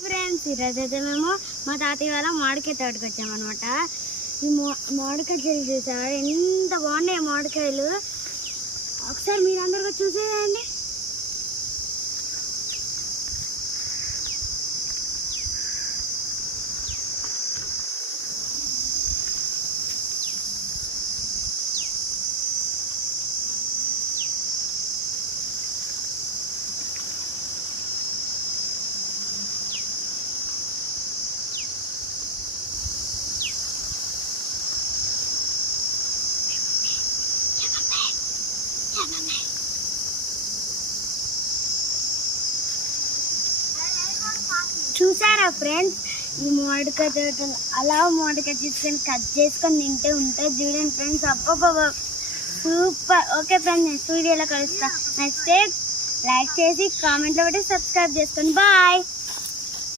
Friends ఈరోజైతే మేము మా తాతయ్య వాళ్ళ మామిడికాయ తోటకి వచ్చామన్నమాట. ఈ మామిడికాయ చెట్లు చూసారా ఎంత బాగున్నాయి మామిడికాయలు. ఒకసారి మీరందరూ చూసేయండి. చూసారా ఫ్రెండ్స్, ఈ మామిడికాయ తోటలు అలా మామిడికాయ తీసుకొని కట్ చేసుకొని తింటే ఉంటుంది చూడండి ఫ్రెండ్స్. అబ్బా సూపర్. ఓకే ఫ్రెండ్స్, నెక్స్ట్ వీడియోలో కలుస్తా. నచ్చితే లైక్ చేసి కామెంట్లో పెట్టి సబ్స్క్రైబ్ చేసుకోండి. బాయ్.